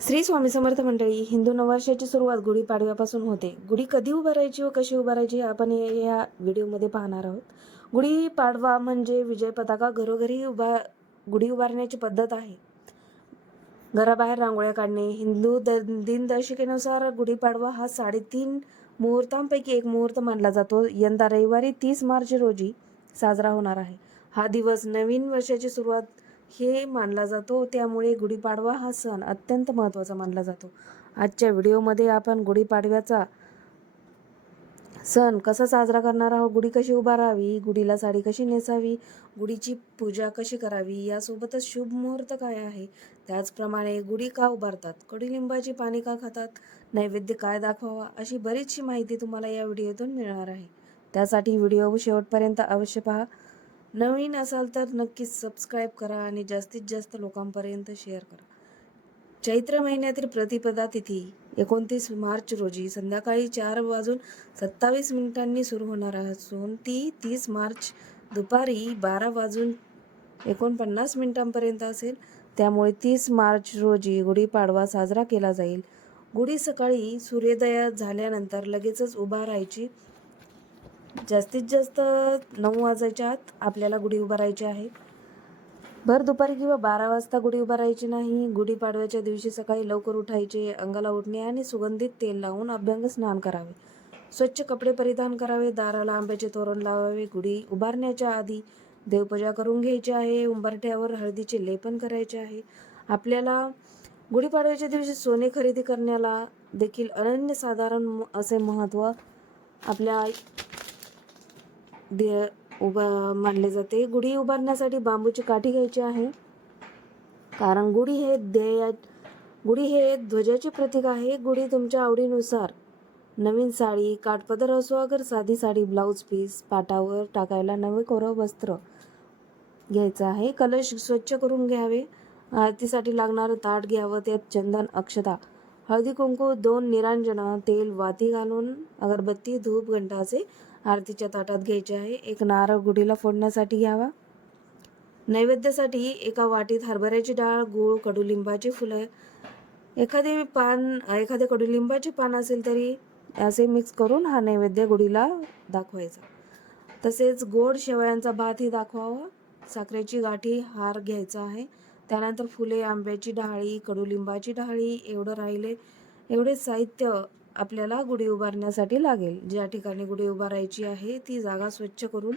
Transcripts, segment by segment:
श्री स्वामी समर्थ मंडळी हिंदू नववर्षाची सुरुवात गुढीपाडव्यापासून होते. गुढी कधी उभारायची व कशी उभारायची आपण या व्हिडिओमध्ये पाहणार आहोत. गुढीपाडवा म्हणजे विजय पताका घरोघरी उभा गुढी उभारण्याची पद्धत आहे. घराबाहेर रांगोळ्या काढणे हिंदू द दिनदर्शिकेनुसार गुढीपाडवा हा साडेतीन मुहूर्तांपैकी एक मुहूर्त मानला जातो. यंदा रविवारी तीस मार्च रोजी साजरा होणार आहे. हा दिवस नवीन वर्षाची सुरुवात हे मानला जातो. त्यामुळे गुढीपाडवा हा सण अत्यंत महत्त्वाचा मानला जातो. आजच्या व्हिडिओमध्ये आपण गुढीपाडव्याचा सण कसा साजरा करणार आहोत? गुढी कशी उभारावी? गुढीला साडी कशी नेसावी? गुढीची पूजा कशी करावी? यासोबतच शुभ मुहूर्त काय आहे? त्याचप्रमाणे गुढी का उभारतात? कडुलिंबाची पाने का खातात? नैवेद्य काय दाखवावा? अशी बरीचशी माहिती तुम्हाला या व्हिडिओतून मिळणार आहे. त्यासाठी व्हिडिओ शेवटपर्यंत अवश्य पहा. नवीन असाल तर नक्कीच सबस्क्राईब करा आणि जास्तीत जास्त लोकांपर्यंत शेअर करा. चैत्र महिन्यातील प्रतिपदा तिथी एकोणतीस मार्च रोजी संध्याकाळी चार वाजून सत्तावीस मिनिटांनी सुरू होणार असून ती तीस मार्च दुपारी बारा वाजून एकोणपन्नास मिनिटांपर्यंत असेल. त्यामुळे तीस मार्च रोजी गुढीपाडवा साजरा केला जाईल. गुढी सकाळी सूर्योदय झाल्यानंतर लगेचच उभा राहायची जास्तीत जास्त नऊ वाजायच्या आत आपल्याला गुढी उभारायची आहे. भर दुपारी किंवा बारा वाजता गुढी उभारायची नाही. गुढीपाडव्याच्या दिवशी सकाळी लवकर उठायचे अंगाला उठणे आणि सुगंधित तेल लावून अभ्यंग स्नान करावे. स्वच्छ कपडे परिधान करावे दाराला आंब्याचे तोरण लावावे गुढी उभारण्याच्या आधी देवपूजा करून घ्यायची आहे. उंबरठ्यावर हळदीचे लेपन करायचे आहे. आपल्याला गुढीपाडव्याच्या दिवशी सोने खरेदी करण्याला देखील अनन्यसाधारण म- असे महत्त्व आपल्या दे उभा मानले जाते. गुढी उभारण्यासाठी बांबूची काठी घ्यायची आहे. कारण गुढी हे ध्येय गुढी हे ध्वजाचे प्रतीक आहे. गुढी तुमच्या आवडीनुसार नवीन साडी काठपदर असो अगर साधी साडी ब्लाऊज पीस पाटावर टाकायला नवे कोरं वस्त्र घ्यायचं आहे. कलश स्वच्छ करून घ्यावे. आरतीसाठी लागणारं ताट घ्यावं. त्यात चंदन अक्षता हळदी कुंकू दोन निरांजनं तेल वाती घालून अगरबत्ती धूप घंटाचे आरतीच्या ताटात घ्यायचे आहे. एक नारळ गुढीला फोडण्यासाठी घ्यावा. नैवेद्यासाठी एका वाटीत हरभऱ्याची डाळ गूळ कडुलिंबाची फुलं. एखादे पान एखादे कडुलिंबाचे पान असेल तरी असे मिक्स करून हा नैवेद्य गुढीला दाखवायचा. तसेच गोड शेवयांचा भातही दाखवावा. साखरेची गाठी हार घ्यायचा आहे. त्यानंतर फुले आंब्याची डाळी कडुलिंबाची डाळी एवढं राहिले. एवढे साहित्य आपल्याला गुढी उभारण्यासाठी लागेल. ज्या ठिकाणी गुढी उभारायची आहे ती जागा स्वच्छ करून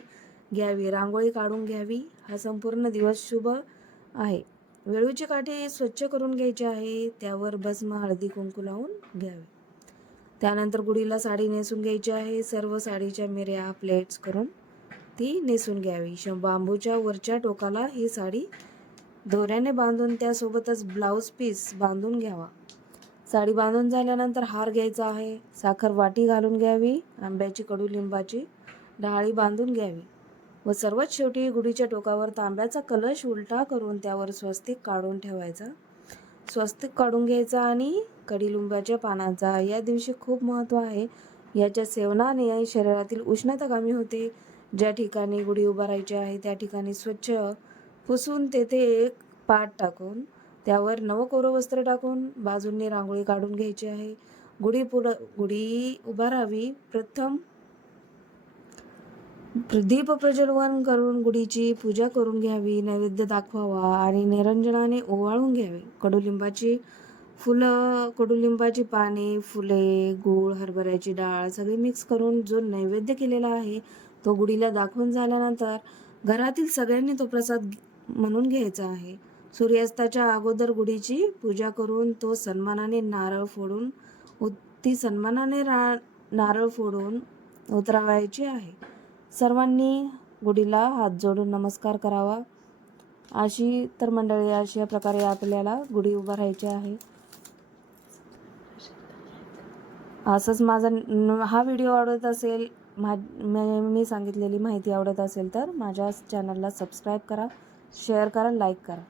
घ्यावी. रांगोळी काढून घ्यावी. हा संपूर्ण दिवस शुभ आहे. वेळूची काठी स्वच्छ करून घ्यायची आहे. त्यावर भस्म हळदी कुंकू लावून घ्यावे. त्यानंतर गुढीला साडी नेसून घ्यायची आहे. सर्व साडीच्या मिऱ्या प्लेट्स करून ती नेसून घ्यावी. श बांबूच्या वरच्या टोकाला ही साडी दोऱ्याने बांधून त्यासोबतच ब्लाऊज पीस बांधून घ्यावा. साडी बांधून झाल्यानंतर हार घ्यायचा आहे. साखर वाटी घालून घ्यावी. आंब्याची कडुलिंबाची डहाळी बांधून घ्यावी. व सर्वात शेवटी गुढीच्या टोकावर तांब्याचा कलश उलटा करून त्यावर स्वस्तिक काढून ठेवायचा. स्वस्तिक काढून घ्यायचा आणि कडुलिंबाच्या पानाचा या दिवशी खूप महत्त्व आहे. याच्या सेवनाने शरीरातील उष्णता कमी होते. ज्या ठिकाणी गुढी उभारायची आहे त्या ठिकाणी स्वच्छ पुसून तेथे एक पाट टाकून त्यावर नवकोरं वस्त्र टाकून बाजूंनी रांगोळी काढून घ्यायची आहे. गुढी पुढं गुढी उभारावी. प्रथम दीप प्रज्वलन करून गुढीची पूजा करून घ्यावी. नैवेद्य दाखवावा आणि निरंजनाने ओवाळून घ्यावे. कडुलिंबाची फुलं कडुलिंबाची पाने फुले गूळ हरभऱ्याची डाळ सगळे मिक्स करून जो नैवेद्य केलेला आहे तो गुढीला दाखवून झाल्यानंतर घरातील सगळ्यांनी तो प्रसाद म्हणून घ्यायचा आहे. सूर्यास्ताच्या अगोदर गुढीची पूजा करून तो सन्मानाने नारळ फोडून उत ती सन्मानाने रा नारळ फोडून उतरावायची आहे. सर्वांनी गुढीला हात जोडून नमस्कार करावा. अशी तर मंडळी अशा प्रकारे आपल्याला गुढी उभारायची आहे. असंच माझा हा व्हिडिओ आवडत असेल मा मी मी सांगितलेली माहिती आवडत असेल तर माझ्या चॅनलला सबस्क्राईब करा शेअर करा लाईक करा.